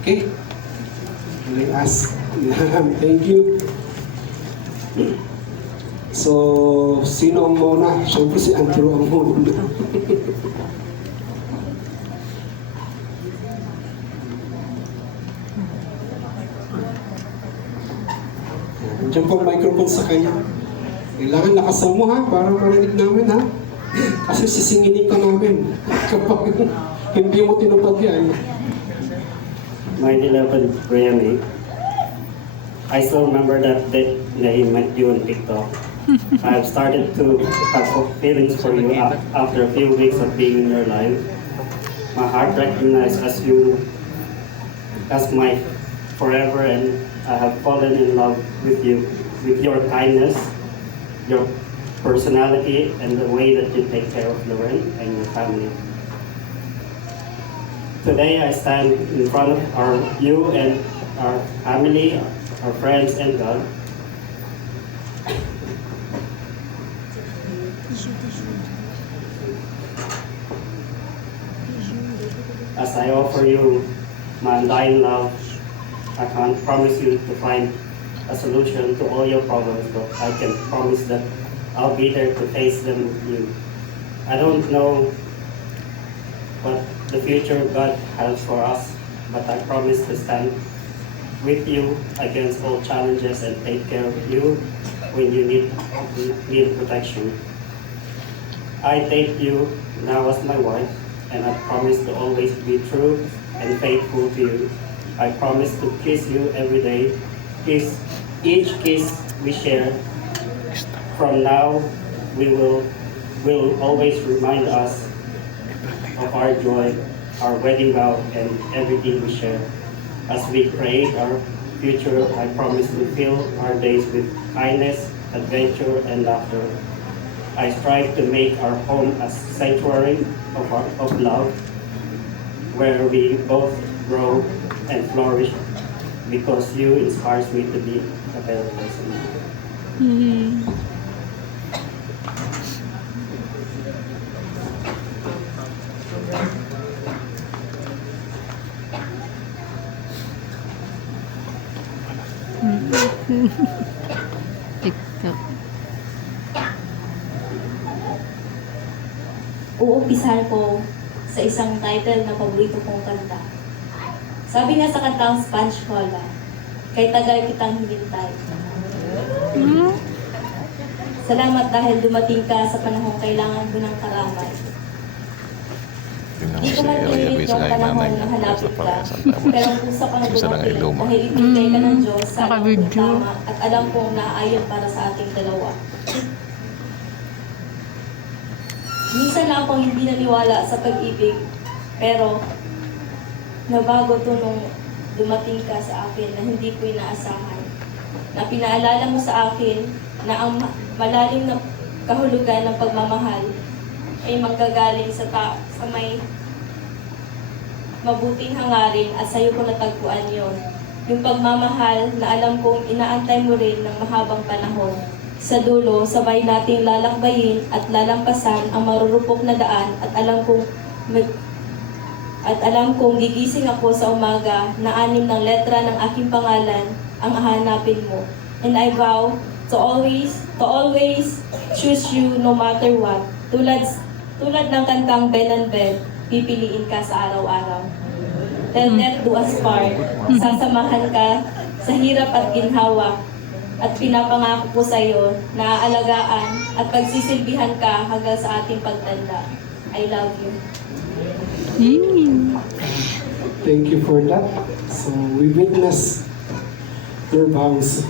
Okay? Can I ask? Thank you. So, sino ang muna? Siyempre si Andrew ang muna. Diyan po ang microphone sa kanya. Kailangan lakasan mo ha, para marinig namin ha. Kasi sisinginin ka namin kapag hindi mo tinupad yan. 9/11 Grammy. I still remember that day that he met you on TikTok. I've started to have feelings for you after a few weeks of being in your life. My heart recognized you as my forever, and I have fallen in love with you, with your kindness, your personality, and the way that you take care of Lauren and your family. Today I stand in front of you and our family, our friends, and God. As I offer you my undying love, I can't promise you to find a solution to all your problems, but I can promise that I'll be there to face them with you. I don't know what the future God has for us, but I promise to stand with you against all challenges and take care of you when you need protection. I take you now as my wife, and I promise to always be true and faithful to you. I promise to kiss you every day. Each kiss we share from now will always remind us of our joy, our wedding vow, and everything we share. As we create our future, I promise to fill our days with kindness, adventure, and laughter. I strive to make our home a sanctuary of love, where we both grow and flourish, because you inspires me to be a better person. TikTok. Uumpisahan ko sa isang title na paborito kong kanta. Sabi nga sa kantang Sponge Cola, kay tagal kitang hinintay. Salamat dahil dumating ka sa panahong kailangan mo ng karamay. Di ko man pinilit yung panahon na hanapin ka, pero ang puso ko na dumating dahil ibigay ka ng Diyos sa alam kong tama at alam kong naaayon para sa ating dalawa. Minsan lang akong hindi naniwala sa pag-ibig, pero nabago to nung dumating ka sa akin na hindi ko inaasahan. Na pinaalala mo sa akin na ang malalim na kahulugan ng pagmamahal ay manggagaling sa may mabuting hangarin at sa'yo ko natagpuan yon. Yung pagmamahal na alam kong inaantay mo rin ng mahabang panahon. Sa dulo, sabay nating lalakbayin at lalampasan ang marurupok na daan at alam kong gigising ako sa umaga na 6 ng letra ng aking pangalan ang hahanapin mo. And I vow to always choose you no matter what. Tulad ng kantang Ben and Ben, pipiliin ka sa araw-araw. Till death do us part, sasamahan ka sa hirap at ginhawa, at pinapangako ko sa iyo na aalagaan at pagsisilbihan ka hanggang sa ating pagtanda. I love you. Thank you for that. So, we witness your vows.